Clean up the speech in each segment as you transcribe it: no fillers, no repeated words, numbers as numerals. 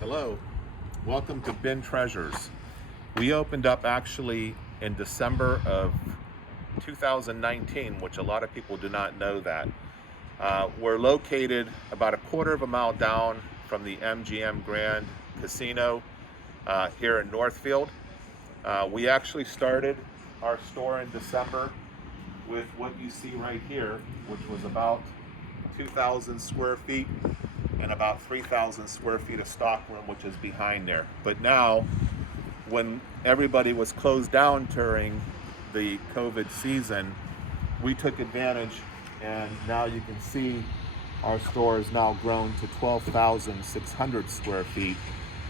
Hello, welcome to Bin Treasures. We opened up actually in December of 2019, which a lot of people do not know that. We're located about a quarter of a mile down from the MGM Grand Casino here in Northfield. We actually started our store in December with what you see right here, which was about 2,000 square feet and about 3,000 square feet of stock room, which is behind there. But now, when everybody was closed down during the COVID season, we took advantage, and now you can see our store is now grown to 12,600 square feet,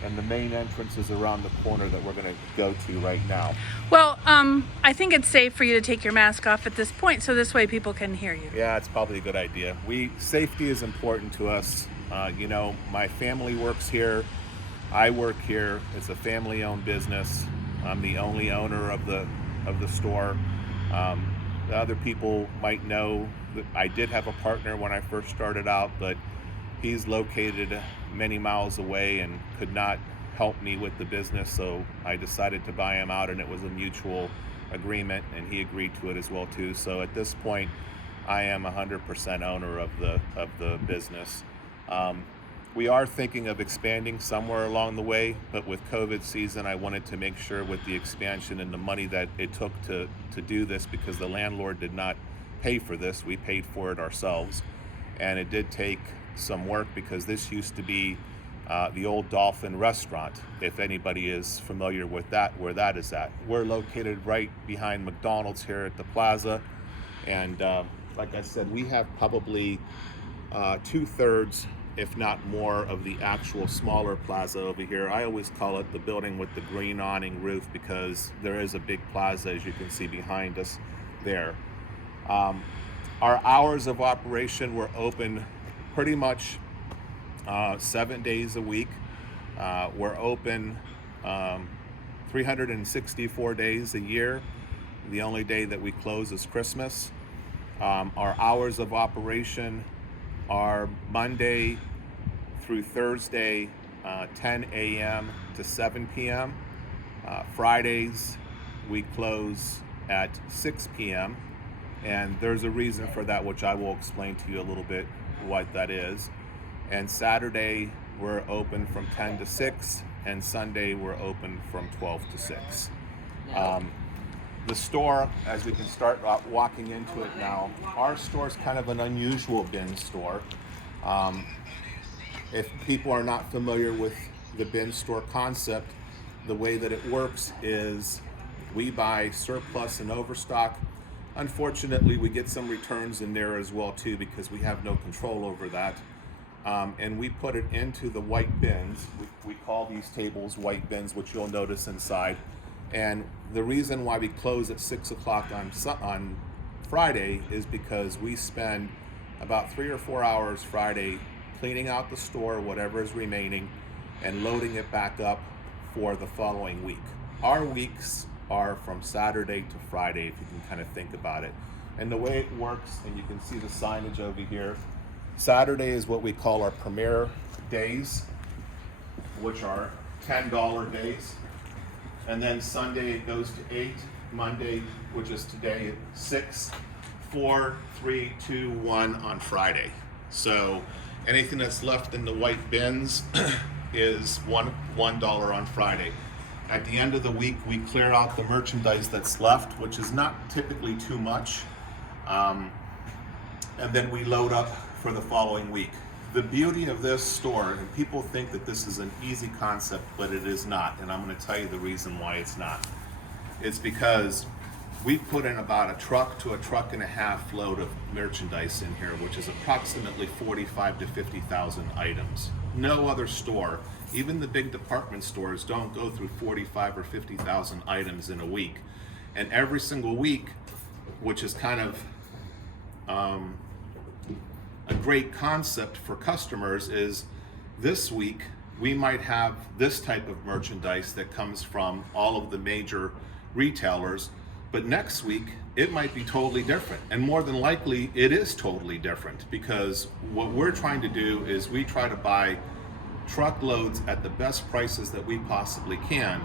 and the main entrance is around the corner that we're going to go to right now. Well, I think it's safe for you to take your mask off at this point, so this way people can hear you. Yeah, it's probably a good idea. Safety is important to us. My family works here. I work here. It's a family-owned business. I'm the only owner of the store. The other people might know that I did have a partner when I first started out, but he's located many miles away and could not help me with the business, so I decided to buy him out, and it was a mutual agreement, and he agreed to it as well too. So at this point, I am 100% owner of the business. We are thinking of expanding somewhere along the way, but with COVID season, I wanted to make sure with the expansion and the money that it took to do this, because the landlord did not pay for this, we paid for it ourselves. And it did take some work, because this used to be the old Dolphin restaurant, if anybody is familiar with that, where that is at. We're located right behind McDonald's here at the plaza, and like I said, we have probably 2/3, if not more, of the actual smaller plaza over here. I always call it the building with the green awning roof, because there is a big plaza, as you can see behind us there. Our hours of operation were open pretty much 7 days a week. We're open 364 days a year. The only day that we close is Christmas. Our hours of operation are Monday through Thursday, 10 a.m. to 7 p.m. Fridays, we close at 6 p.m. And there's a reason for that, which I will explain to you a little bit what that is. And Saturday, we're open from 10 to 6, and Sunday, we're open from 12 to 6. The store, as we can start walking into it now, our store is kind of an unusual bin store. If people are not familiar with the bin store concept, the way that it works is we buy surplus and overstock. Unfortunately, we get some returns in there as well too, because we have no control over that. And we put it into the white bins. We call these tables white bins, which you'll notice inside. And the reason why we close at 6 o'clock on Friday is because we spend about 3 or 4 hours Friday cleaning out the store, whatever is remaining, and loading it back up for the following week. Our weeks are from Saturday to Friday, if you can kind of think about it. And the way it works, and you can see the signage over here, Saturday is what we call our premier days, which are $10 days. And then Sunday it goes to 8, Monday, which is today, at 6, 4, 3, 2, 1 on Friday. So anything that's left in the white bins is $1 on Friday. At the end of the week, we clear out the merchandise that's left, which is not typically too much. And then we load up for the following week. The beauty of this store, and people think that this is an easy concept, but it is not, and I'm going to tell you the reason why it's not. It's because we put in about a truck to a truck and a half load of merchandise in here, which is approximately 45 to 50,000 items. No other store, even the big department stores, don't go through 45 or 50,000 items in a week. And every single week, which is kind of a great concept for customers, is this week we might have this type of merchandise that comes from all of the major retailers, but next week it might be totally different. And more than likely it is totally different, because what we're trying to do is we try to buy truckloads at the best prices that we possibly can.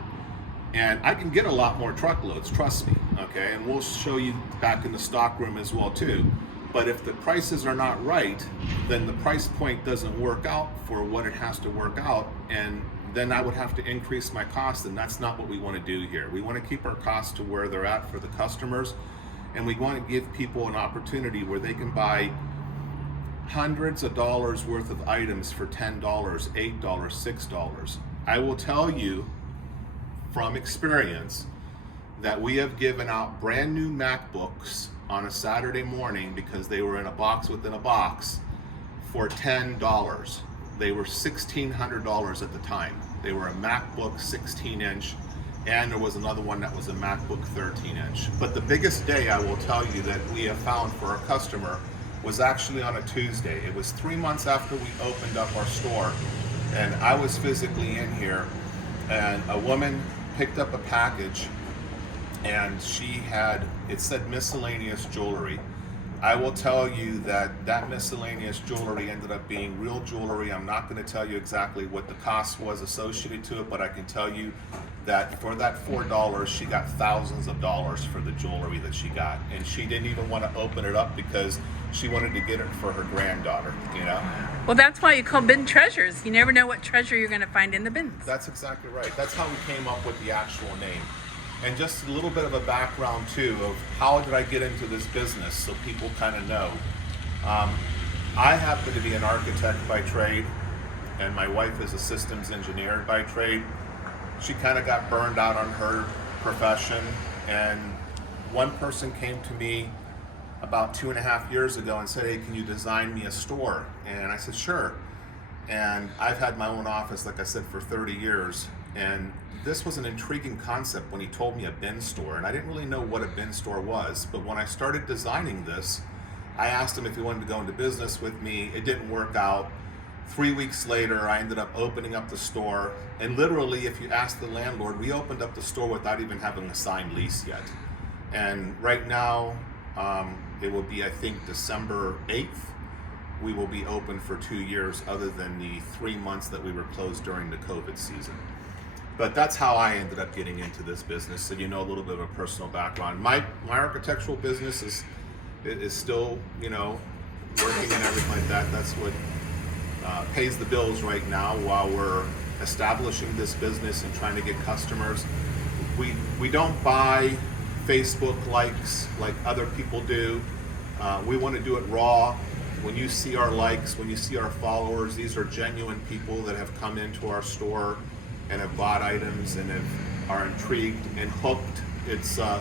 And I can get a lot more truckloads, trust me, okay? And we'll show you back in the stock room as well too. But if the prices are not right, then the price point doesn't work out for what it has to work out, and then I would have to increase my cost, and that's not what we want to do here. We want to keep our costs to where they're at for the customers, and we want to give people an opportunity where they can buy hundreds of dollars worth of items for $10, $8, $6. I will tell you from experience that we have given out brand new MacBooks on a Saturday morning because they were in a box within a box for $10. They were $1,600 at the time. They were a MacBook 16-inch, and there was another one that was a MacBook 13-inch. But the biggest day, I will tell you, that we have found for our customer was actually on a Tuesday. It was 3 months after we opened up our store, and I was physically in here, and a woman picked up a package, and it said miscellaneous jewelry. I will tell you that that miscellaneous jewelry ended up being real jewelry. I'm not going to tell you exactly what the cost was associated to it, but I can tell you that for that $4, she got thousands of dollars for the jewelry that she got. And she didn't even want to open it up because she wanted to get it for her granddaughter, you know? Well, that's why you call bin treasures. You never know what treasure you're going to find in the bins. That's exactly right. That's how we came up with the actual name. And just a little bit of a background too of how did I get into this business so people kind of know. I happen to be an architect by trade, and my wife is a systems engineer by trade. She kind of got burned out on her profession, and one person came to me about 2.5 years ago and said, hey, can you design me a store? And I said, sure. And I've had my own office, like I said, for 30 years. And this was an intriguing concept when he told me a bin store, and I didn't really know what a bin store was. But when I started designing this, I asked him if he wanted to go into business with me. It didn't work out. 3 weeks later, I ended up opening up the store. And literally, if you ask the landlord, we opened up the store without even having a signed lease yet. And right now, it will be, I think, December 8th. We will be open for 2 years, other than the 3 months that we were closed during the COVID season. But that's how I ended up getting into this business. So you know a little bit of a personal background. My architectural business is still, you know, working and everything like that. That's what pays the bills right now while we're establishing this business and trying to get customers. We don't buy Facebook likes like other people do. We want to do it raw. When you see our likes, when you see our followers, these are genuine people that have come into our store and have bought items and are intrigued and hooked. It's I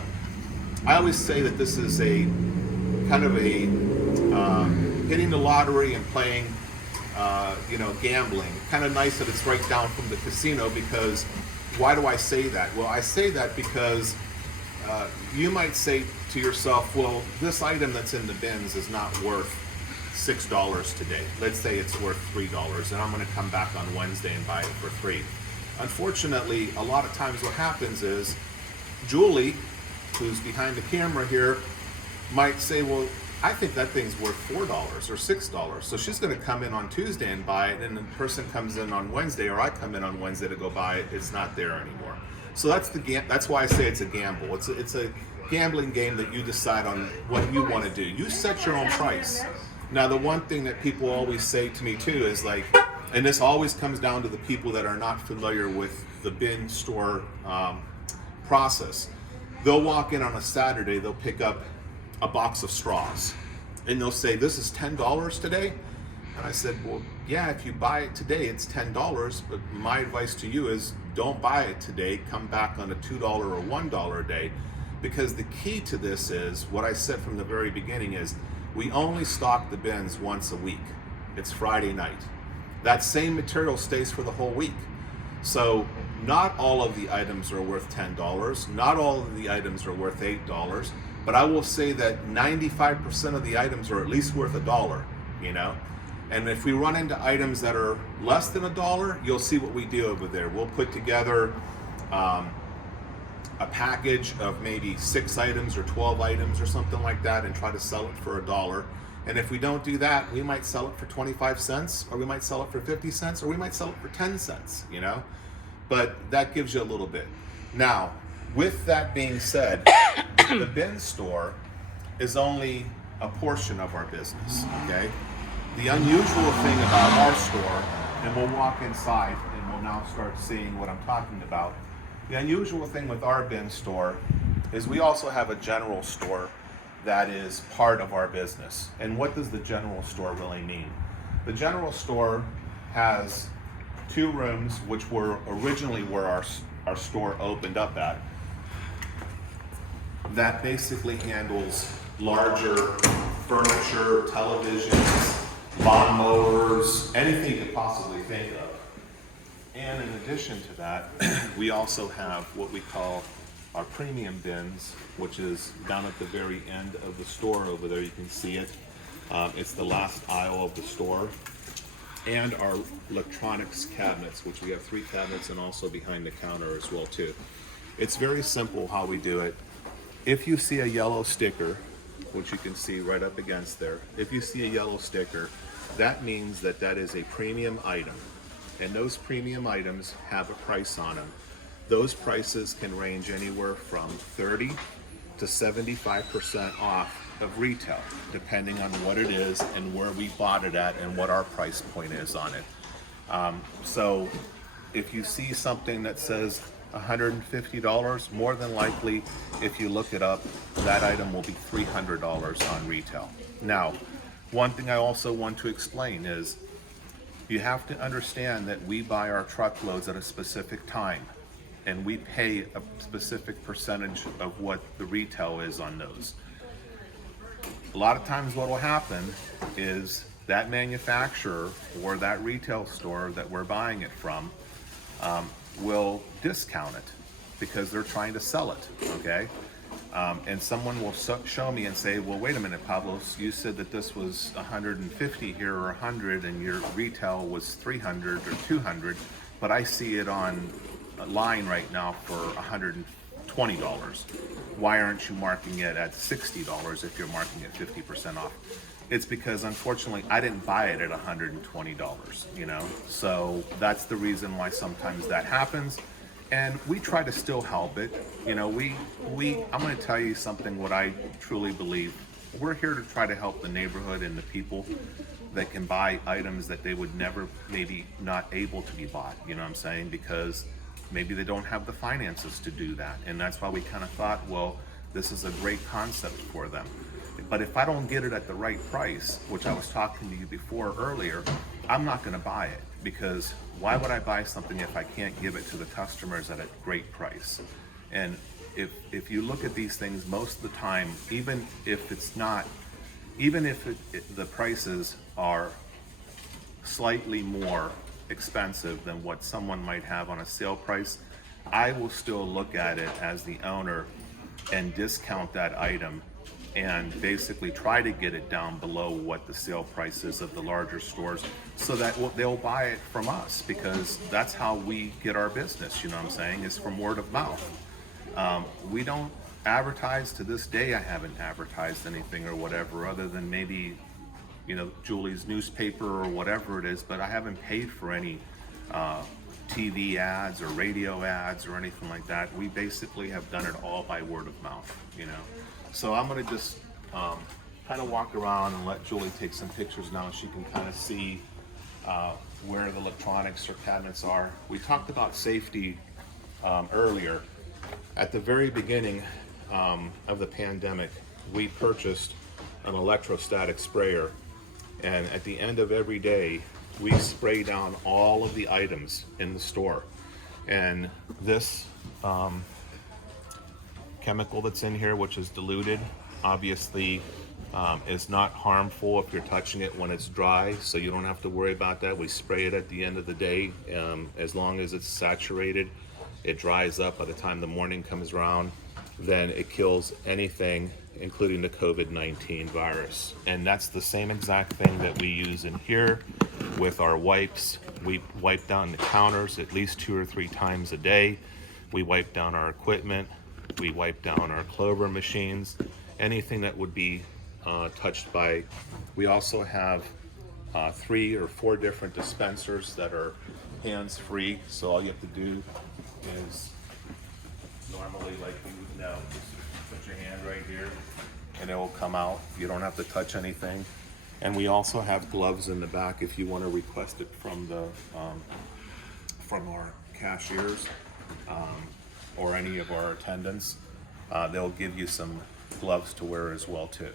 always say that this is a kind of a hitting the lottery and playing, gambling. Kind of nice that it's right down from the casino, because why do I say that? Well, I say that because you might say to yourself, well, this item that's in the bins is not worth $6 today. Let's say it's worth $3, and I'm going to come back on Wednesday and buy it for $3. Unfortunately, a lot of times what happens is Julie, who's behind the camera here, might say, well, I think that thing's worth $4 or $6. So she's going to come in on Tuesday and buy it, and the person comes in on Wednesday, or I come in on Wednesday to go buy it, it's not there anymore. So that's why I say it's a gamble. It's a gambling game that you decide on what you want to do. You set your own price. Now, the one thing that people always say to me too is like, and this always comes down to the people that are not familiar with the bin store process. They'll walk in on a Saturday, they'll pick up a box of straws, and they'll say, this is $10 today? And I said, well, yeah, if you buy it today, it's $10, but my advice to you is don't buy it today, come back on a $2 or $1 day, because the key to this is, what I said from the very beginning is, we only stock the bins once a week. It's Friday night. That same material stays for the whole week. So not all of the items are worth $10, not all of the items are worth $8, but I will say that 95% of the items are at least worth $1, you know? And if we run into items that are less than $1, you'll see what we do over there. We'll put together a package of maybe 6 items or 12 items or something like that and try to sell it for $1. And if we don't do that, we might sell it for 25 cents, or we might sell it for 50 cents, or we might sell it for 10 cents, you know? But that gives you a little bit. Now, with that being said, the bin store is only a portion of our business, okay? The unusual thing about our store, and we'll walk inside and we'll now start seeing what I'm talking about. The unusual thing with our bin store is we also have a general store that is part of our business. And what does the general store really mean? The general store has 2 rooms, which were originally where our store opened up at, that basically handles larger furniture, televisions, lawnmowers, anything you could possibly think of. And in addition to that, we also have what we call our premium bins, which is down at the very end of the store over there. You can see it. It's the last aisle of the store. And our electronics cabinets, which we have 3 cabinets, and also behind the counter as well too. It's very simple how we do it. If you see a yellow sticker, which you can see right up against there, if you see a yellow sticker, that means that that is a premium item. And those premium items have a price on them. Those prices can range anywhere from 30 to 75% off of retail, depending on what it is and where we bought it at and what our price point is on it. So if you see something that says $150, more than likely, if you look it up, that item will be $300 on retail. Now, one thing I also want to explain is you have to understand that we buy our truckloads at a specific time, and we pay a specific percentage of what the retail is on those. A lot of times what will happen is that manufacturer or that retail store that we're buying it from will discount it because they're trying to sell it, okay? And someone will show me and say, well, wait a minute, Pablos, you said that this was 150 here or 100 and your retail was 300 or 200, but I see it on a line right now for $120. Why aren't you marking it at $60 if you're marking it 50% off? It's because unfortunately I didn't buy it at $120, you know? So that's the reason why sometimes that happens. And we try to still help it. You know, I'm gonna tell you something, what I truly believe. We're here to try to help the neighborhood and the people that can buy items that they would never, maybe not able to be bought, you know what I'm saying? Because maybe they don't have the finances to do that. And that's why we kind of thought, well, this is a great concept for them. But if I don't get it at the right price, which I was talking to you before earlier, I'm not gonna buy it, because why would I buy something if I can't give it to the customers at a great price? And if you look at these things, most of the time, even if the prices are slightly more expensive than what someone might have on a sale price, I will still look at it as the owner and discount that item and basically try to get it down below what the sale price is of the larger stores, so that they'll buy it from us, because that's how we get our business, you know what I'm saying, is from word of mouth. We don't advertise. To this day, I haven't advertised anything or whatever, other than maybe, you know, Julie's newspaper or whatever it is, but I haven't paid for any TV ads or radio ads or anything like that. We basically have done it all by word of mouth, you know. So I'm gonna just kind of walk around and let Julie take some pictures now. She can kind of see where the electronics or cabinets are. We talked about safety earlier. At the very beginning of the pandemic, we purchased an electrostatic sprayer, and at the end of every day, we spray down all of the items in the store. And this chemical that's in here, which is diluted, obviously is not harmful if you're touching it when it's dry, so you don't have to worry about that. We spray it at the end of the day. As long as it's saturated, it dries up by the time the morning comes around, then it kills anything, including the COVID-19 virus. And that's the same exact thing that we use in here with our wipes. We wipe down the counters at least 2 or 3 times a day. We wipe down our equipment. We wipe down our Clover machines. Anything that would be touched by. We also have 3 or 4 different dispensers that are hands-free, so all you have to do is normally, like you would know, just put your hand right here and it will come out. You don't have to touch anything. And we also have gloves in the back if you want to request it from the from our cashiers or any of our attendants. They'll give you some gloves to wear as well too.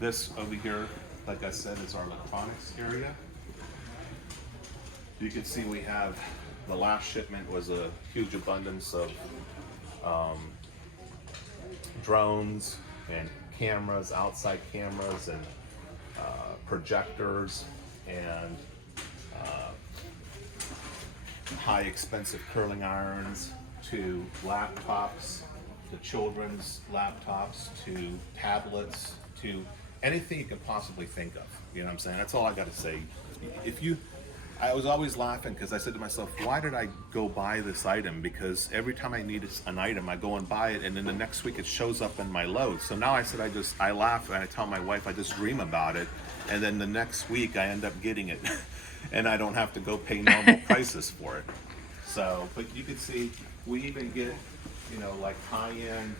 This over here, like I said, is our electronics area. You can see we have, the last shipment was a huge abundance of drones and cameras, outside cameras, and projectors, and high expensive curling irons, to laptops, to children's laptops, to tablets, to anything you can possibly think of. You know what I'm saying? That's all I got to say. I was always laughing because I said to myself, why did I go buy this item? Because every time I need an item, I go and buy it, and then the next week it shows up in my load. So now I said, I laugh and I tell my wife, I just dream about it, and then the next week I end up getting it, and I don't have to go pay normal prices for it. So, but you can see, we even get, like high-end,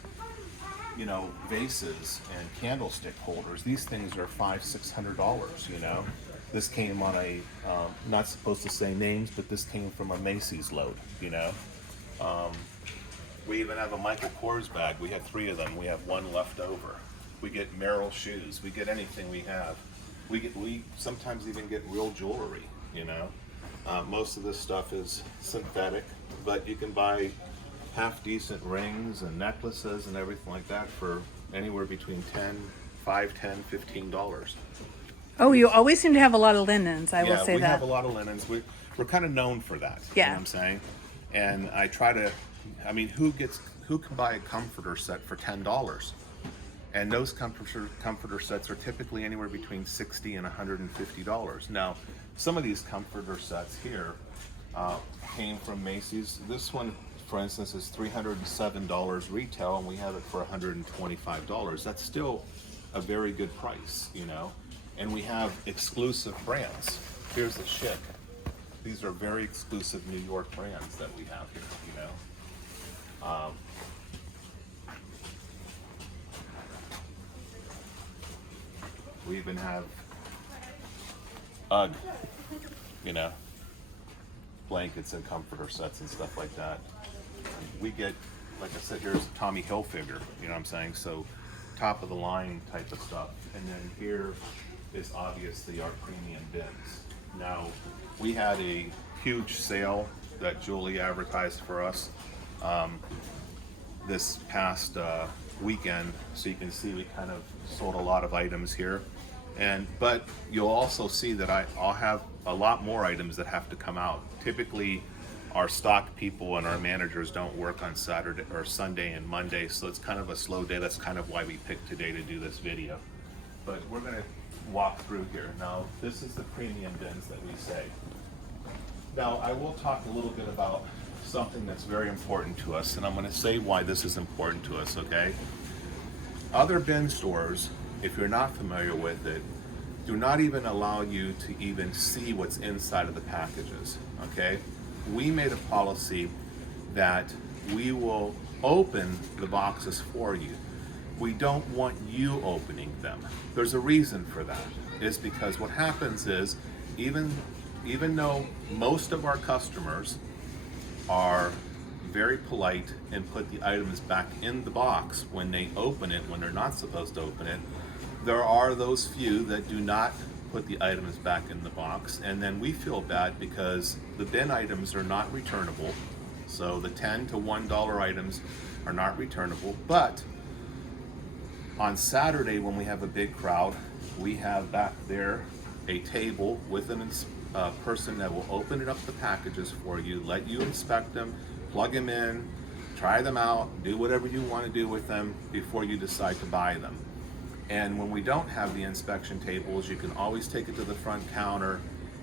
vases and candlestick holders. These things are $500-$600, This came on a, not supposed to say names, but this came from a Macy's load, We even have a Michael Kors bag. We had 3 of them. We have 1 left over. We get Merrill shoes. We get anything we have. We sometimes even get real jewelry, Most of this stuff is synthetic, but you can buy half decent rings and necklaces and everything like that for anywhere between $5, $10, $15. Oh, you always seem to have a lot of linens. I will say Yeah, we that. have a lot of linens. We're kind of known for that. Yeah. You know what I'm saying? And I try to, who can buy a comforter set for $10? And those comforter sets are typically anywhere between $60 and $150. Now, some of these comforter sets here came from Macy's. This one, for instance, is $307 retail, and we have it for $125. That's still a very good price, And we have exclusive brands. Here's the Schick. These are very exclusive New York brands that we have here, We even have UGG, blankets and comforter sets and stuff like that. We get, like I said, here's a Tommy Hilfiger, what I'm saying? So top of the line type of stuff. And then here is obviously our premium bins. Now, we had a huge sale that Julie advertised for us this past weekend. So you can see we kind of sold a lot of items here. But you'll also see that I'll have a lot more items that have to come out. Typically, our stock people and our managers don't work on Saturday or Sunday and Monday, so it's kind of a slow day. That's kind of why we picked today to do this video. But we're gonna walk through here. Now, this is the premium bins that we say. Now, I will talk a little bit about something that's very important to us, and I'm gonna say why this is important to us, okay? Other bin stores, if you're not familiar with it, do not even allow you to even see what's inside of the packages, okay? We made a policy that we will open the boxes for you. We don't want you opening them. There's a reason for that. It's because what happens is, even though most of our customers are very polite and put the items back in the box when they open it, when they're not supposed to open it, there are those few that do not put the items back in the box, and then we feel bad because the bin items are not returnable. So the $10 to $1 items are not returnable, but on Saturday when we have a big crowd, we have back there a table with a person that will open it up the packages for you, let you inspect them, plug them in, try them out, do whatever you want to do with them before you decide to buy them. And when we don't have the inspection tables, you can always take it to the front counter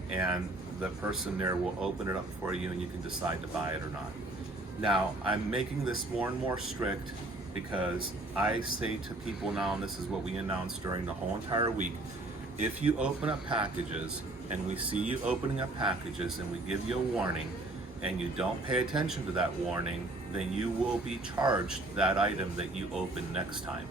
and the person there will open it up for you and you can decide to buy it or not. Now, I'm making this more and more strict because I say to people now, and this is what we announced during the whole entire week, if you open up packages and we see you opening up packages and we give you a warning and you don't pay attention to that warning, then you will be charged that item that you open next time.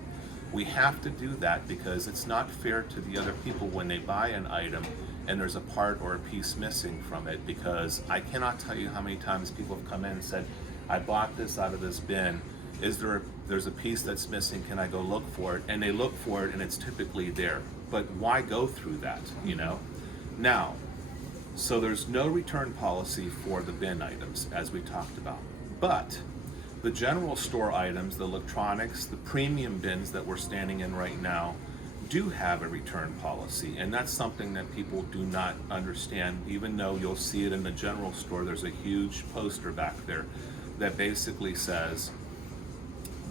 We have to do that because it's not fair to the other people when they buy an item and there's a part or a piece missing from it, because I cannot tell you how many times people have come in and said, I bought this out of this bin, there's a piece that's missing, can I go look for it? And they look for it and it's typically there. But why go through that, you know? Now, so there's no return policy for the bin items, as we talked about. But the general store items, the electronics, the premium bins that we're standing in right now, do have a return policy, and that's something that people do not understand. Even though you'll see it in the general store, there's a huge poster back there that basically says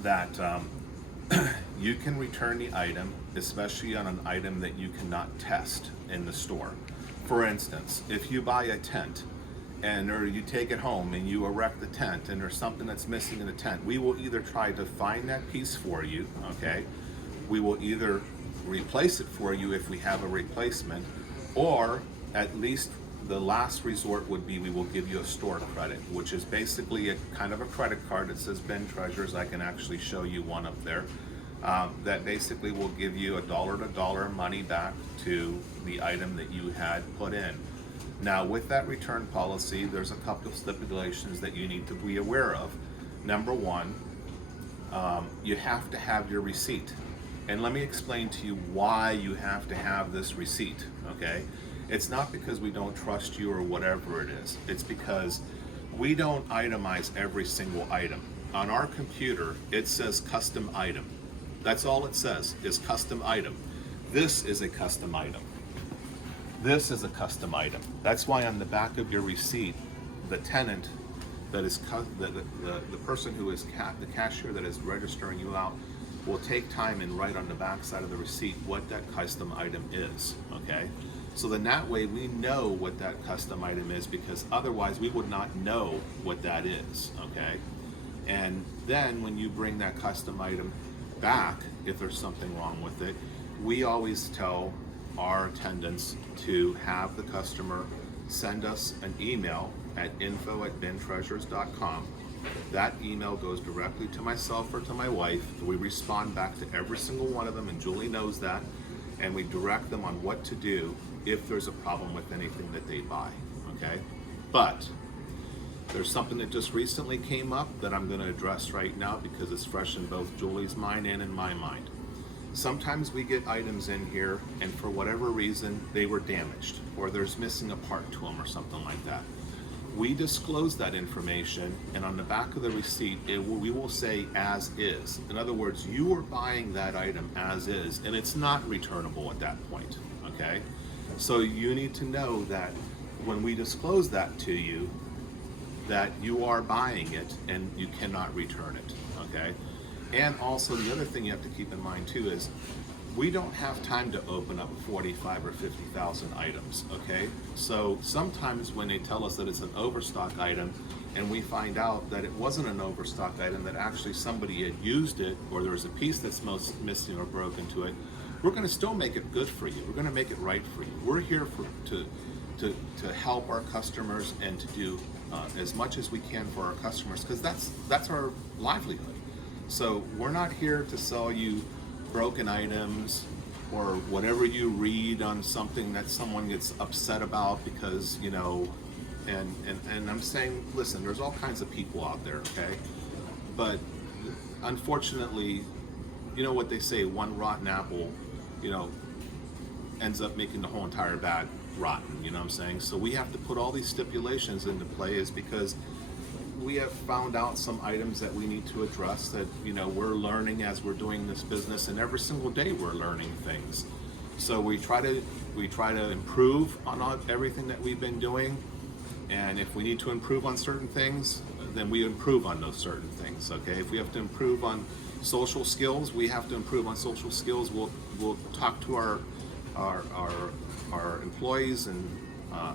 that you can return the item, especially on an item that you cannot test in the store. For instance, if you buy a tent or you take it home and you erect the tent and there's something that's missing in the tent, we will either try to find that piece for you, okay? We will either replace it for you if we have a replacement, or at least the last resort would be we will give you a store credit, which is basically a kind of a credit card that says Bin Treasures. I can actually show you one up there. That basically will give you $1 to dollar money back to the item that you had put in. Now, with that return policy, there's a couple of stipulations that you need to be aware of. Number one, you have to have your receipt. And let me explain to you why you have to have this receipt, okay? It's not because we don't trust you or whatever it is. It's because we don't itemize every single item. On our computer, it says custom item. That's all it says, is custom item. This is a custom item. This is a custom item. That's why on the back of your receipt, the tenant that is, the person who is the cashier that is registering you out will take time and write on the back side of the receipt what that custom item is, okay? So then that way we know what that custom item is, because otherwise we would not know what that is, okay? And then when you bring that custom item back, if there's something wrong with it, we always tell our attendants to have the customer send us an email at info@bintreasures.com. That email goes directly to myself or to my wife. We respond back to every single one of them, and Julie knows that, and we direct them on what to do if there's a problem with anything that they buy, okay? But there's something that just recently came up that I'm gonna address right now because it's fresh in both Julie's mind and in my mind. Sometimes we get items in here and for whatever reason, they were damaged or there's missing a part to them or something like that. We disclose that information, and on the back of the receipt, we will say as is. In other words, you are buying that item as is, and it's not returnable at that point, okay? So you need to know that when we disclose that to you, that you are buying it and you cannot return it, okay? And also the other thing you have to keep in mind too is we don't have time to open up 45 or 50,000 items, okay? So sometimes when they tell us that it's an overstock item and we find out that it wasn't an overstock item, that actually somebody had used it or there was a piece that's missing or broken to it, we're gonna still make it good for you. We're gonna make it right for you. We're here to help our customers and to do as much as we can for our customers, because that's our livelihood. So we're not here to sell you broken items or whatever you read on something that someone gets upset about because, you know, and I'm saying, listen, there's all kinds of people out there, okay? But unfortunately, you know what they say, one rotten apple, you know, ends up making the whole entire bag rotten, you know what I'm saying? So we have to put all these stipulations into play is because we have found out some items that we need to address that, you know, we're learning as we're doing this business, and every single day we're learning things. So we try to improve on everything that we've been doing, and if we need to improve on certain things, then we improve on those certain things, okay? If we have to improve on social skills, we have to improve on social skills. We'll talk to our employees and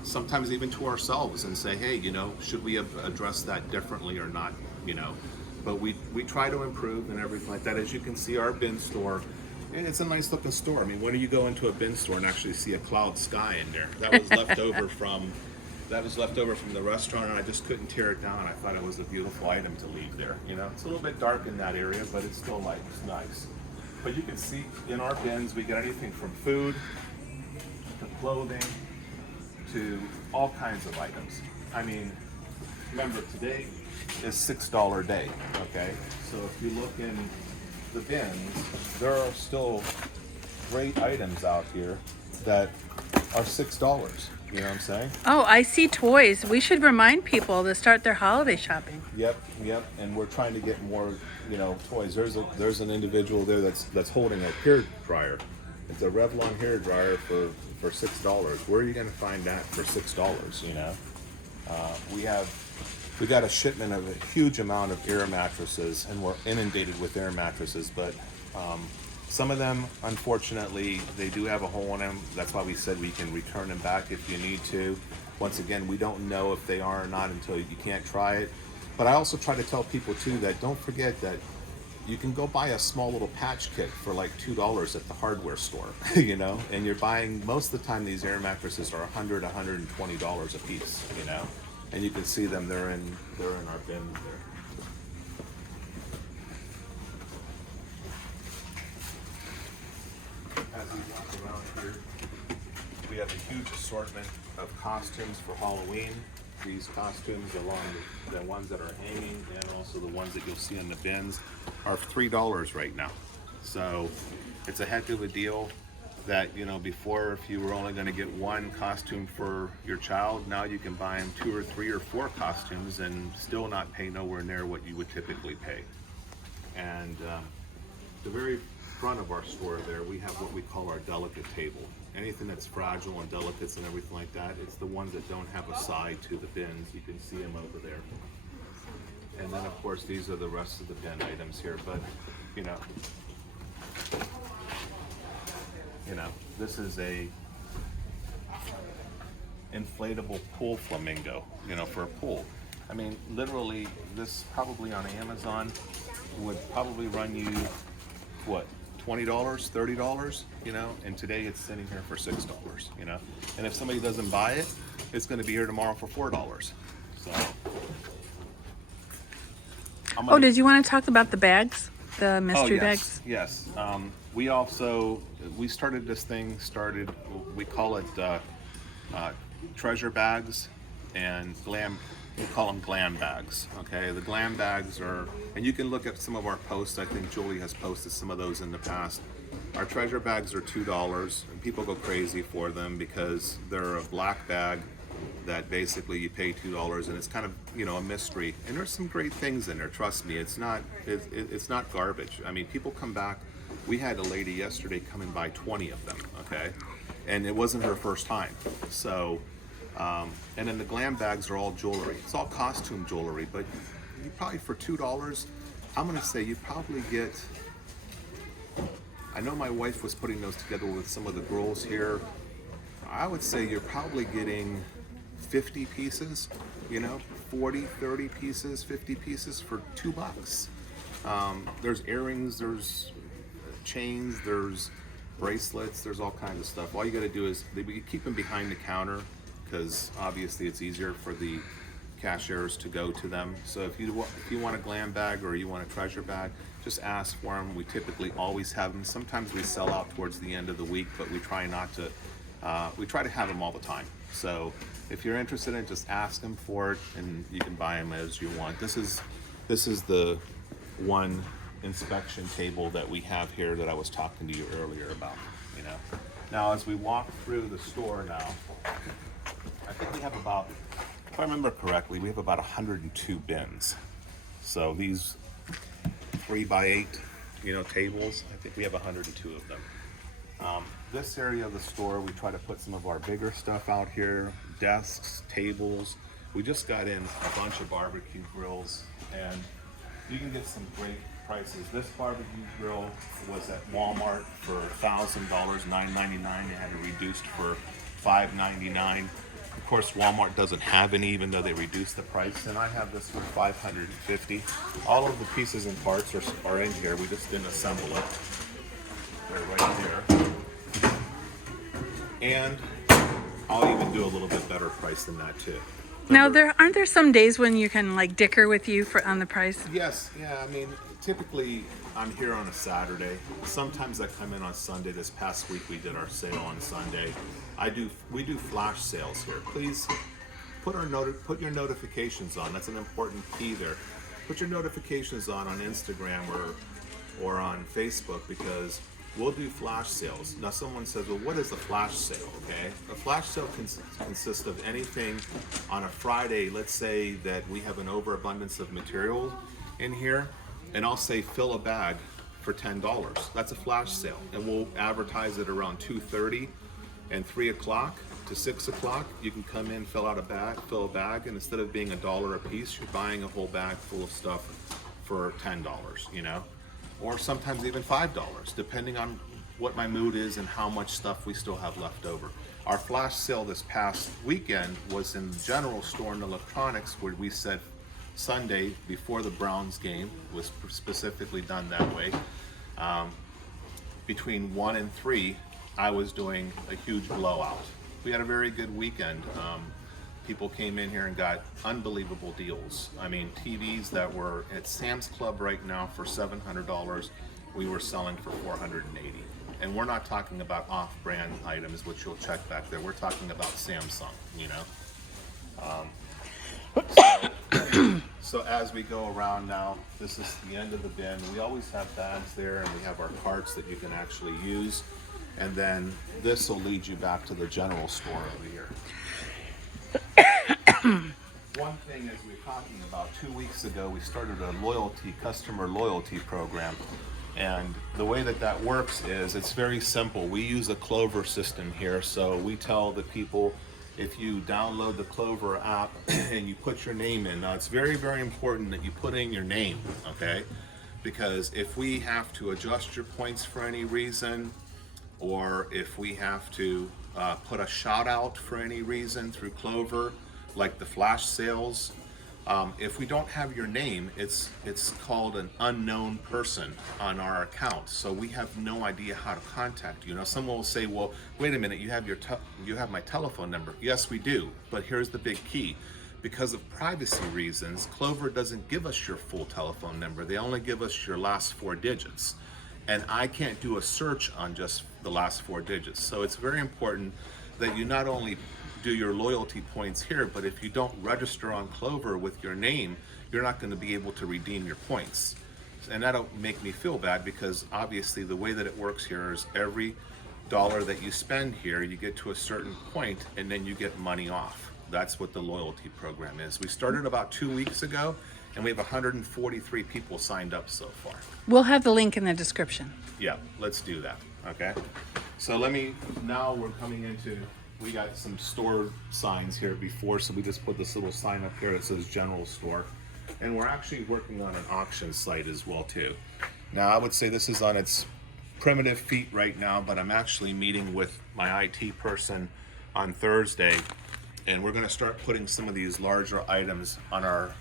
sometimes even to ourselves and say, hey, you know, should we have addressed that differently or not, you know? but we try to improve and everything like that. As you can see, our bin store, it's a nice looking store. I mean, when do you go into a bin store and actually see a cloud sky in there? That was left over from the restaurant, and I just couldn't tear it down. I thought it was a beautiful item to leave there. You know, it's a little bit dark in that area, but it's still like it's nice. But you can see in our bins, we get anything from food to clothing to all kinds of items. I mean, remember, today is $6 day, okay? So if you look in the bins, there are still great items out here that are $6. You know what I'm saying? Oh, I see toys. We should remind people to start their holiday shopping. Yep. And we're trying to get more, toys. There's an individual there that's holding a hair dryer. It's a Revlon hair dryer for $6. Where are you going to find that for $6? You know, we got a shipment of a huge amount of air mattresses, and we're inundated with air mattresses. But some of them, unfortunately, they do have a hole in them. That's why we said we can return them back if you need to. Once again, we don't know if they are or not until you can't try it. But I also try to tell people too that don't forget that you can go buy a small little patch kit for like $2 at the hardware store, and you're buying, most of the time these air mattresses are $100, $120 a piece, and you can see them, they're in our bin there. As we walk around here, we have a huge assortment of costumes for Halloween. These costumes, along with the ones that are hanging and also the ones that you'll see in the bins, are $3 right now. So it's a heck of a deal that, before, if you were only going to get one costume for your child, now you can buy them 2 or 3 or 4 costumes and still not pay nowhere near what you would typically pay. And the very front of our store there, we have what we call our delicate table. Anything that's fragile and delicates and everything like that, it's the ones that don't have a side to the bins. You can see them over there. And then of course these are the rest of the bin items here, but this is a inflatable pool flamingo, for a pool. I mean, literally, this probably on Amazon would probably run you, what, $20, $30, and today it's sitting here for $6, and if somebody doesn't buy it, it's going to be here tomorrow for $4. So did you want to talk about the bags, the mystery bags? Yes. We started this thing, we call it treasure bags and glam. We call them Glam Bags, okay? The Glam Bags are, and you can look at some of our posts. I think Julie has posted some of those in the past. Our treasure bags are $2, and people go crazy for them because they're a black bag that basically you pay $2, and it's kind of, a mystery. And there's some great things in there, trust me. It's not garbage. I mean, people come back. We had a lady yesterday come and buy 20 of them, okay? And it wasn't her first time. So, and then the Glam Bags are all jewelry. It's all costume jewelry, but you probably, for $2, I'm gonna say you probably get, I know my wife was putting those together with some of the girls here. I would say you're probably getting 50 pieces, 40, 30 pieces, 50 pieces for $2. There's earrings, there's chains, there's bracelets, there's all kinds of stuff. All you gotta do is, you keep them behind the counter, because obviously it's easier for the cashiers to go to them. So if you want a Glam Bag or you want a treasure bag, just ask for them. We typically always have them. Sometimes we sell out towards the end of the week, but we try not to. We try to have them all the time. So if you're interested in it, just ask them for it, and you can buy them as you want. This is the one inspection table that we have here that I was talking to you earlier about. Now as we walk through the store now, I think we have about, if I remember correctly, we have about 102 bins. So these 3x8, tables, I think we have 102 of them. This area of the store, we try to put some of our bigger stuff out here, desks, tables. We just got in a bunch of barbecue grills, and you can get some great prices. This barbecue grill was at Walmart for $1,000, $9.99. They had it reduced for $5.99. Of course, Walmart doesn't have any, even though they reduced the price. And I have this for $550. All of the pieces and parts are in here. We just didn't assemble it. They're right here. And I'll even do a little bit better price than that too. Now, aren't there some days when you can like dicker with you on the price? Yes, yeah. I mean, typically I'm here on a Saturday. Sometimes I come in on Sunday. This past week we did our sale on Sunday. We do flash sales here. Please put your notifications on. That's an important key there. Put your notifications on Instagram or on Facebook, because we'll do flash sales. Now someone says, well, what is a flash sale? Okay, a flash sale consists of anything on a Friday. Let's say that we have an overabundance of material in here, and I'll say fill a bag for $10. That's a flash sale, and we'll advertise it around 2:30 and 3 o'clock to 6 o'clock. You can come in, fill a bag, and instead of being $1 a piece, you're buying a whole bag full of stuff for $10, you know, or sometimes even $5, depending on what my mood is and how much stuff we still have left over. Our flash sale this past weekend was in the general store in electronics, where we said Sunday before the Browns game was specifically done that way. Between 1 and 3, I was doing a huge blowout. We had a very good weekend. People came in here and got unbelievable deals. I mean, TVs that were at Sam's Club right now for $700, we were selling for $480. And we're not talking about off-brand items, which you'll check back there. We're talking about Samsung, you know. So as we go around now, this is the end of the bin. We always have bags there, and we have our carts that you can actually use. And then this will lead you back to the general store over here. One thing, as we were talking about 2 weeks ago, we started a customer loyalty program. And the way that works is it's very simple. We use a Clover system here. So we tell the people, if you download the Clover app and you put your name in, now it's very, very important that you put in your name, okay? Because if we have to adjust your points for any reason, or if we have to put a shout out for any reason through Clover, like the flash sales, if we don't have your name, it's called an unknown person on our account. So we have no idea how to contact you. Now someone will say, well, wait a minute, you have my telephone number. Yes, we do, but here's the big key. Because of privacy reasons, Clover doesn't give us your full telephone number. They only give us your last 4 digits. And I can't do a search on just the last 4 digits. So it's very important that you not only do your loyalty points here, but if you don't register on Clover with your name, you're not going to be able to redeem your points. And that'll make me feel bad, because obviously the way that it works here is every dollar that you spend here, you get to a certain point and then you get money off. That's what the loyalty program is. We started about 2 weeks ago, and we have 143 people signed up so far. We'll have the link in the description. Yeah, let's do that, okay? So now we're coming into, we got some store signs here before, so we just put this little sign up here that says general store. And we're actually working on an auction site as well too. Now I would say this is on its primitive feet right now, but I'm actually meeting with my IT person on Thursday, and we're gonna start putting some of these larger items on our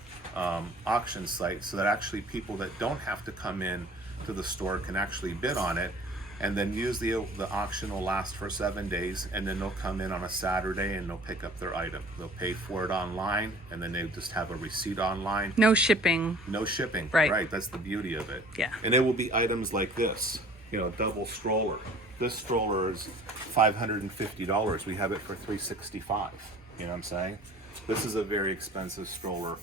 auction site, so that actually people that don't have to come in to the store can actually bid on it, and then use the auction will last for 7 days, and then they'll come in on a Saturday and they'll pick up their item. They'll pay for it online, and then they just have a receipt online. No shipping. No shipping. Right. That's the beauty of it. Yeah. And it will be items like this, double stroller. This stroller is $550. We have it for $365. You know what I'm saying? This is a very expensive stroller.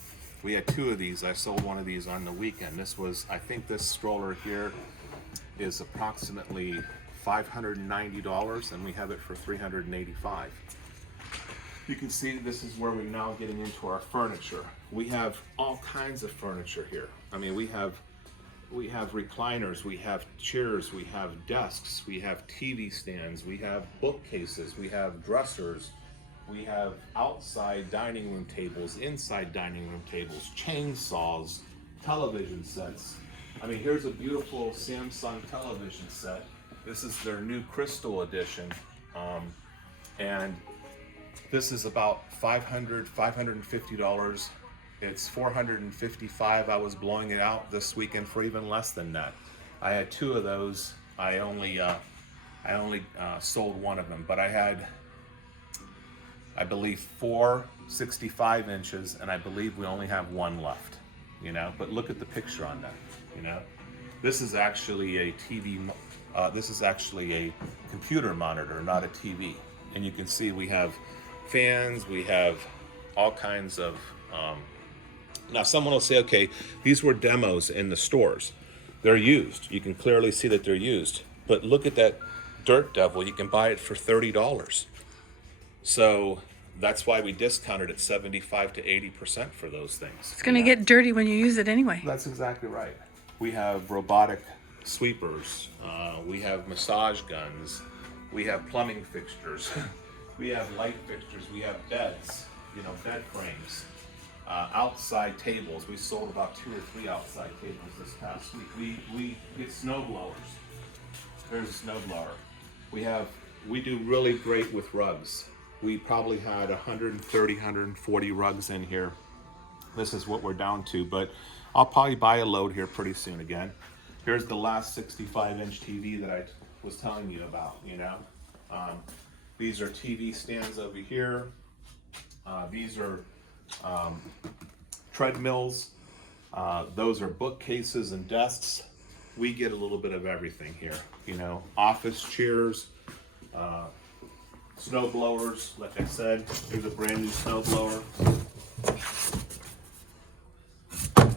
We had 2 of these. I sold one of these on the weekend. I think this stroller here is approximately $590, and we have it for $385. You can see this is where we're now getting into our furniture. We have all kinds of furniture here. I mean, we have recliners, we have chairs, we have desks, we have TV stands, we have bookcases, we have dressers, we have outside dining room tables, inside dining room tables, chainsaws, television sets. I mean, here's a beautiful Samsung television set. This is their new Crystal edition. And This is about $550. It's $455. I was blowing it out this weekend for even less than that. I had two of those. I only sold one of them, but I had, I believe, 4 65 inches, and I believe we only have one left. You know, but look at the picture on that. You know, this is actually a TV. This is actually a computer monitor, not a TV. And you can see we have fans. We have all kinds of. Now, someone will say, "Okay, these were demos in the stores. They're used. You can clearly see that they're used." But look at that Dirt Devil. You can buy it for $30. So that's why we discounted it 75 to 80% for those things. It's going to get dirty when you use it anyway. That's exactly right. We have robotic sweepers. We have massage guns. We have plumbing fixtures. We have light fixtures. We have beds, you know, bed frames. Outside tables. We sold about 2 or 3 outside tables this past week. We get snow blowers. There's a snow blower. We do really great with rugs. We probably had 130, 140 rugs in here. This is what we're down to, but I'll probably buy a load here pretty soon again. Here's the last 65-inch TV that I was telling you about, you know. These are TV stands over here. These are treadmills. Those are bookcases and desks. We get a little bit of everything here, you know. Office chairs, snow blowers. Like I said, here's a brand new snow blower.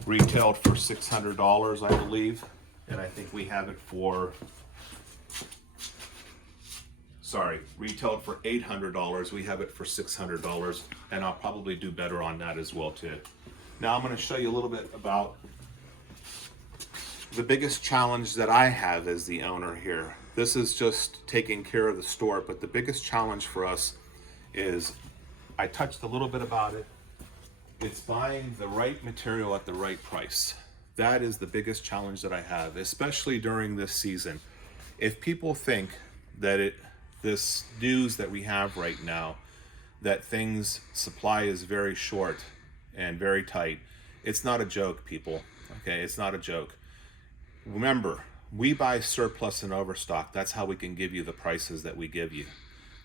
Retailed for $600, I believe, and I think we have it for. Sorry, retailed for $800. We have it for $600, and I'll probably do better on that as well too. Now I'm going to show you a little bit about the biggest challenge that I have as the owner here. This is just taking care of the store, but the biggest challenge for us is, I touched a little bit about it, it's buying the right material at the right price. That is the biggest challenge that I have, especially during this season. If people think that this news that we have right now, that supply is very short and very tight, it's not a joke, people. Okay, it's not a joke. Remember, we buy surplus and overstock. That's how we can give you the prices that we give you.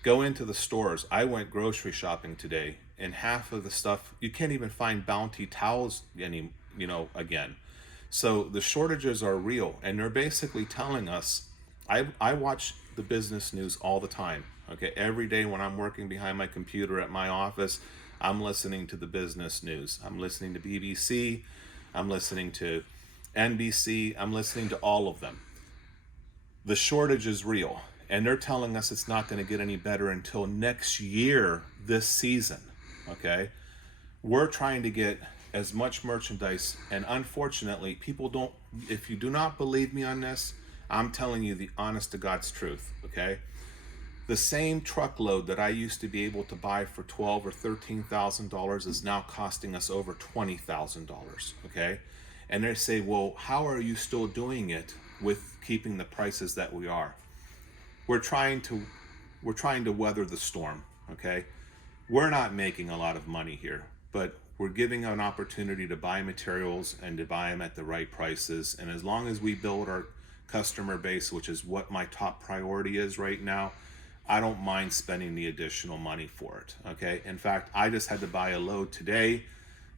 Go into the stores. I went grocery shopping today, and half of the stuff, you can't even find Bounty towels again. So the shortages are real, and they're basically telling us, I watch the business news all the time. Okay, every day when I'm working behind my computer at my office, I'm listening to the business news. I'm listening to BBC, I'm listening to NBC, I'm listening to all of them. The shortage is real, and they're telling us it's not going to get any better until next year, this season. Okay, we're trying to get as much merchandise, and unfortunately, people don't. If you do not believe me on this, I'm telling you the honest to God's truth. Okay, the same truckload that I used to be able to buy for $12,000 or $13,000 is now costing us over $20,000. Okay, and they say, well, how are you still doing it with keeping the prices that we are? We're trying to weather the storm. Okay, we're not making a lot of money here, but we're giving an opportunity to buy materials and to buy them at the right prices. And as long as we build our customer base, which is what my top priority is right now, I don't mind spending the additional money for it. Okay, in fact, I just had to buy a load today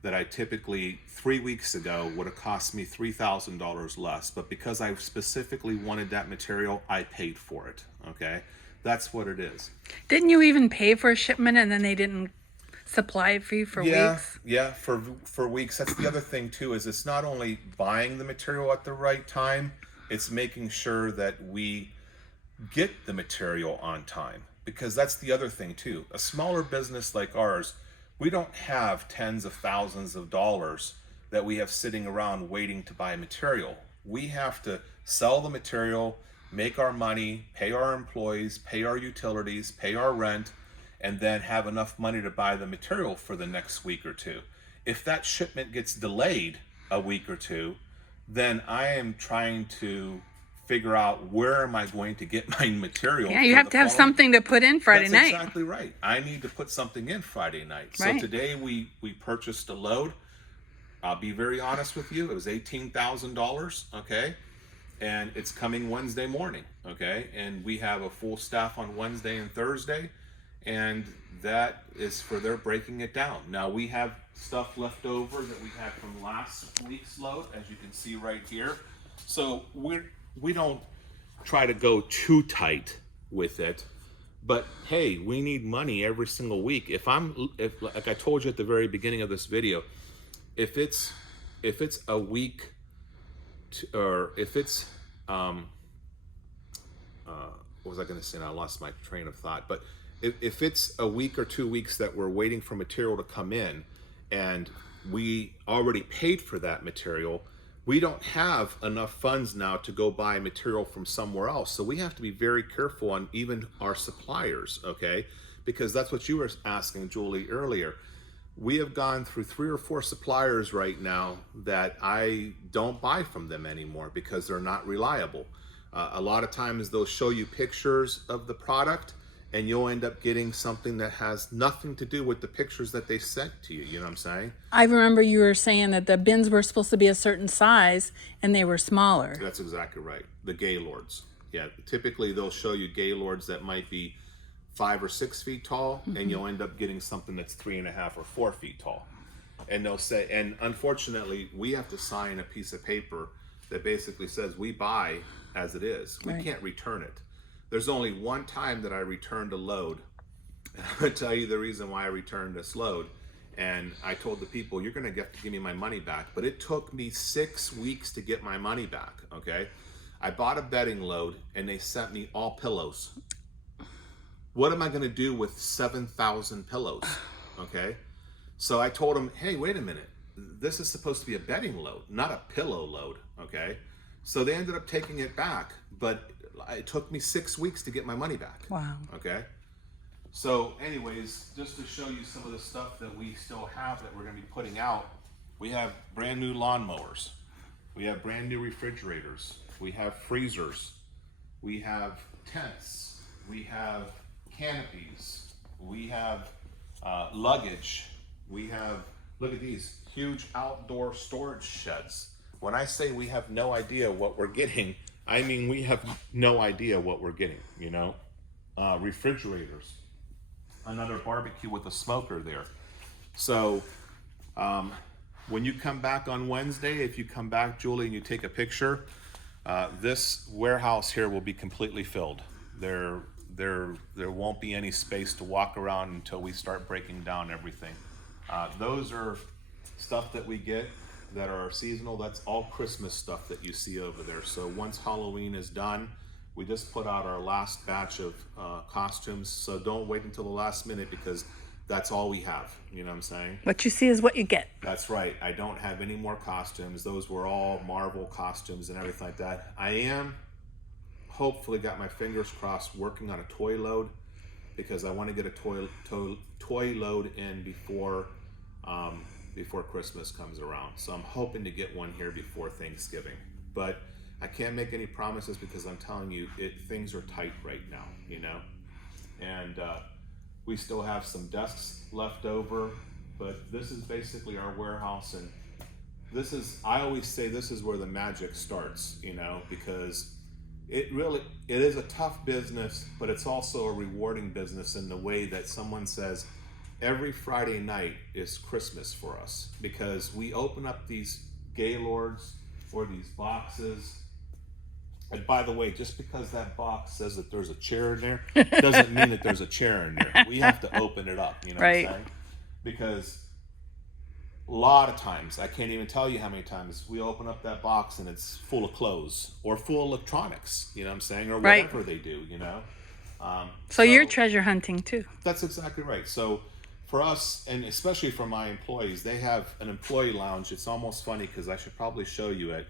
that I typically 3 weeks ago would have cost me $3,000 less, but because I specifically wanted that material, I paid for it. Okay, that's what it is. Didn't you even pay for a shipment and then they didn't supply it for you for weeks? Yeah, for weeks. That's the other thing too, is it's not only buying the material at the right time, it's making sure that we get the material on time, because that's the other thing too. A smaller business like ours, we don't have tens of thousands of dollars that we have sitting around waiting to buy material. We have to sell the material, make our money, pay our employees, pay our utilities, pay our rent, and then have enough money to buy the material for the next week or two. If that shipment gets delayed a week or two, then I am trying to figure out where am I going to get my material. Yeah, you have to have something to put in Friday night. That's exactly right. I need to put something in Friday night. So Right. today we purchased a load. I'll be very honest with you. It was $18,000, okay? And it's coming Wednesday morning, okay? And we have a full staff on Wednesday and Thursday, and that is for their breaking it down. Now we have stuff left over that we had from last week's load, as you can see right here. So we don't try to go too tight with it, but hey, we need money every single week. If like I told you at the very beginning of this video, if it's a week or if it's what was I going to say? Now I lost my train of thought. But if it's a week or 2 weeks that we're waiting for material to come in, and we already paid for that material, we don't have enough funds now to go buy material from somewhere else. So we have to be very careful on even our suppliers, okay? Because that's what you were asking, Julie, earlier. We have gone through 3 or 4 suppliers right now that I don't buy from them anymore because they're not reliable. A lot of times they'll show you pictures of the product and you'll end up getting something that has nothing to do with the pictures that they sent to you. You know what I'm saying? I remember you were saying that the bins were supposed to be a certain size and they were smaller. That's exactly right. The Gaylords. Yeah, typically they'll show you Gaylords that might be 5 or 6 feet tall, and you'll end up getting something that's 3.5 or 4 feet tall. And they'll say, and unfortunately, we have to sign a piece of paper that basically says we buy as it is. We can't return it. There's only one time that I returned a load, and I'm gonna tell you the reason why I returned this load. And I told the people, you're gonna have to give me my money back. But it took me 6 weeks to get my money back, okay? I bought a bedding load, and they sent me all pillows. What am I going to do with 7,000 pillows? Okay. So I told them, hey, wait a minute. This is supposed to be a bedding load, not a pillow load. Okay. So they ended up taking it back, but it took me 6 weeks to get my money back. Wow. Okay. So anyways, just to show you some of the stuff that we still have that we're going to be putting out, we have brand new lawnmowers. We have brand new refrigerators. We have freezers. We have tents. We have canopies, we have luggage, we have, look at these huge outdoor storage sheds. When I say we have no idea what we're getting, I mean we have no idea what we're getting, you know. Refrigerators, another barbecue with a smoker there. So when you come back on Wednesday, if you come back, Julie, and you take a picture, this warehouse here will be completely filled. There won't be any space to walk around until we start breaking down everything. Those are stuff that we get that are seasonal. That's all Christmas stuff that you see over there. So once Halloween is done, we just put out our last batch of costumes. So don't wait until the last minute because that's all we have. You know what I'm saying? What you see is what you get. That's right. I don't have any more costumes. Those were all Marvel costumes and everything like that. I am hopefully, got my fingers crossed, working on a toy load because I want to get a toy load in before Christmas comes around. So I'm hoping to get one here before Thanksgiving. But I can't make any promises because I'm telling you, things are tight right now, you know. And we still have some desks left over, but this is basically our warehouse, and I always say this is where the magic starts, you know, because it is a tough business, but it's also a rewarding business in the way that someone says every Friday night is Christmas for us because we open up these Gaylords or these boxes. And by the way, just because that box says that there's a chair in there doesn't mean that there's a chair in there. We have to open it up, you know what I'm saying? Because a lot of times, I can't even tell you how many times we open up that box and it's full of clothes or full of electronics, you know what I'm saying? Or whatever they do, you know? So you're treasure hunting too. That's exactly right. So for us, and especially for my employees, they have an employee lounge. It's almost funny because I should probably show you it.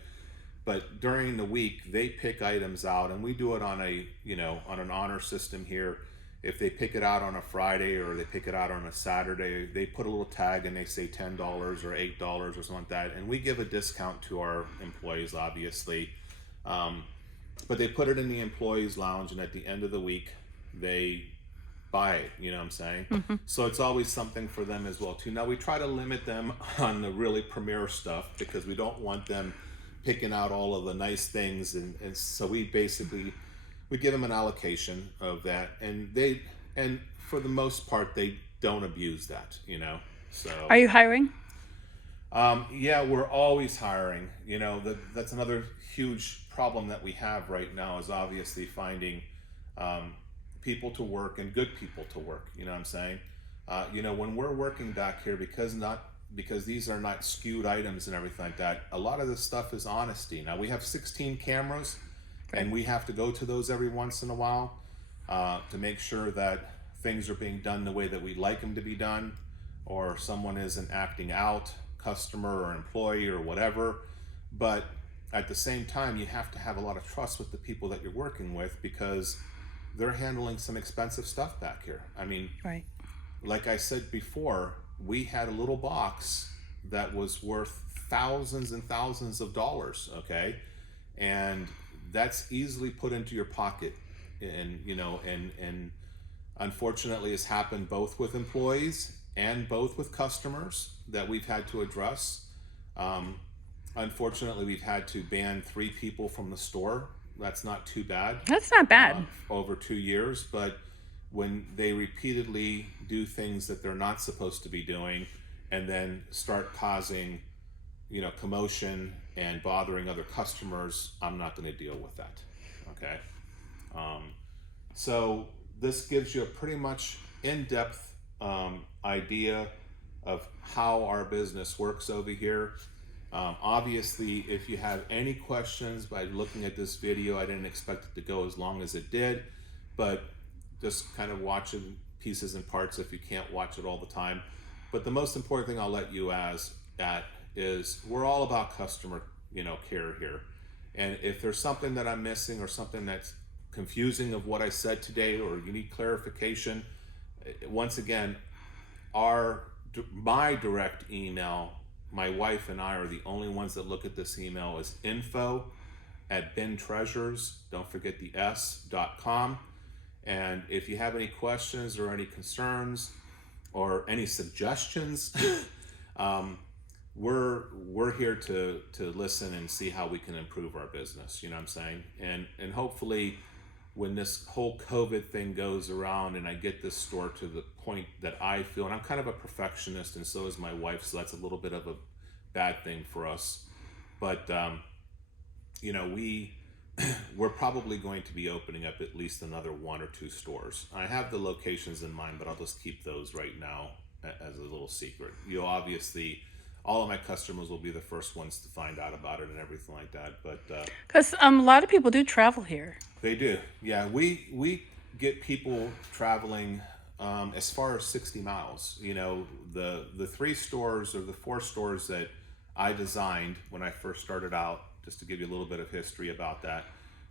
But during the week, they pick items out, and we do it on on an honor system here. If they pick it out on a Friday or they pick it out on a Saturday, they put a little tag and they say $10 or $8 or something like that. And we give a discount to our employees, obviously. but they put it in the employees lounge, and at the end of the week they buy it, you know what I'm saying? So it's always something for them as well too. Now we try to limit them on the really premier stuff because we don't want them picking out all of the nice things, and so we basically we give them an allocation of that, and for the most part they don't abuse that, you know. So Are you hiring? yeah, we're always hiring. You know, that's another huge problem that we have right now is obviously finding people to work and good people to work. You know what I'm saying? You know, when we're working back here, because these are not skewed items and everything like that, a lot of this stuff is honesty. Now we have 16 cameras, and we have to go to those every once in a while to make sure that things are being done the way that we'd like them to be done, or someone isn't acting out, customer or employee or whatever. But at the same time, you have to have a lot of trust with the people that you're working with because they're handling some expensive stuff back here. I mean, Right. like I said before, we had a little box that was worth thousands and thousands of dollars, okay? And that's easily put into your pocket. And, you know, and unfortunately it's happened both with employees and both with customers that we've had to address. Unfortunately, we've had to ban 3 people from the store. That's not too bad. That's not bad. Over 2 years, but when they repeatedly do things that they're not supposed to be doing and then start causing, you know, commotion and bothering other customers, I'm not going to deal with that. Okay. So this gives you a pretty much in-depth idea of how our business works over here. Obviously, if you have any questions by looking at this video, I didn't expect it to go as long as it did, but just kind of watching pieces and parts if you can't watch it all the time. But the most important thing I'll let you at is we're all about customer, you know, care here. And if there's something that I'm missing or something that's confusing of what I said today, or you need clarification, once again, my direct email, my wife and I are the only ones that look at this email, is info@bintreasures, don't forget the s.com. And if you have any questions or any concerns or any suggestions, we're here to listen and see how we can improve our business, you know what I'm saying? And hopefully when this whole COVID thing goes around and I get this store to the point that I feel, and I'm kind of a perfectionist and so is my wife, so that's a little bit of a bad thing for us. But, you know, we're probably going to be opening up at least another 1 or 2 stores. I have the locations in mind, but I'll just keep those right now as a little secret. You know, obviously, all of my customers will be the first ones to find out about it and everything like that. But Because a lot of people do travel here. they do, yeah. We get people traveling as far as 60 miles. You know, the 3 stores or the 4 stores that I designed when I first started out, just to give you a little bit of history about that,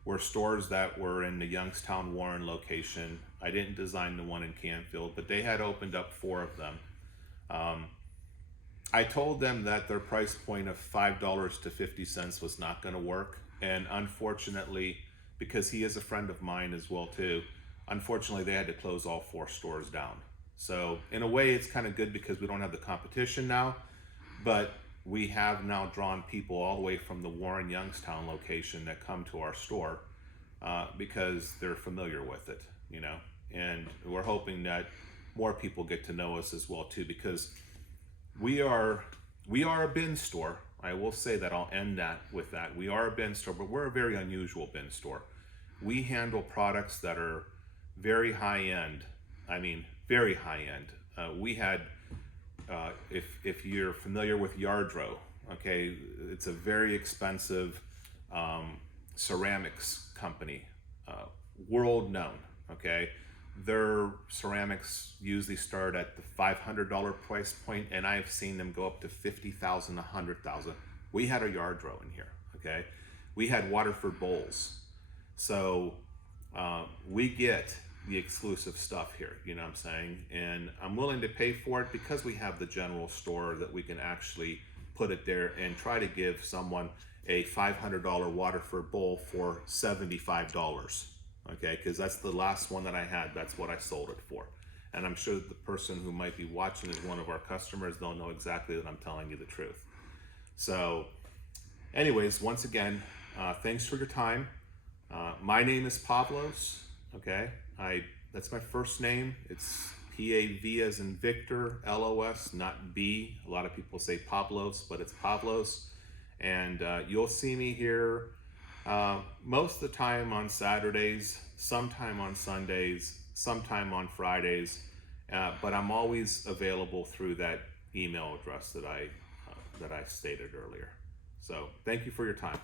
were stores that were in the Youngstown Warren location. I didn't design the one in Canfield, but they had opened up 4 of them. I told them that their price point of $5 to 50 cents was not going to work, and unfortunately, because he is a friend of mine as well too, unfortunately they had to close all 4 stores down. So in a way it's kind of good because we don't have the competition now, but we have now drawn people all the way from the Warren Youngstown location that come to our store because they're familiar with it, you know, and we're hoping that more people get to know us as well too, because we are a bin store. I will say that. I'll end that with that. We are a bin store, but we're a very unusual bin store. We handle products that are very high end. I mean, very high end. We had, if you're familiar with Yardro, okay, it's a very expensive ceramics company, world known, okay. Their ceramics usually start at the $500 price point, and I've seen them go up to $50,000, $100,000. We had a Yardro in here, okay? We had Waterford bowls. So we get the exclusive stuff here, you know what I'm saying? And I'm willing to pay for it because we have the general store that we can actually put it there and try to give someone a $500 Waterford bowl for $75. Okay, because that's the last one that I had. That's what I sold it for. And I'm sure that the person who might be watching is one of our customers. They'll know exactly that I'm telling you the truth. So anyways, once again, thanks for your time. My name is Pavlos. Okay, that's my first name. It's P-A-V as in Victor, L-O-S, not B. A lot of people say Pavlos, but it's Pavlos. And you'll see me here most of the time on Saturdays, sometime on Sundays, sometime on Fridays, but I'm always available through that email address that I stated earlier. So thank you for your time.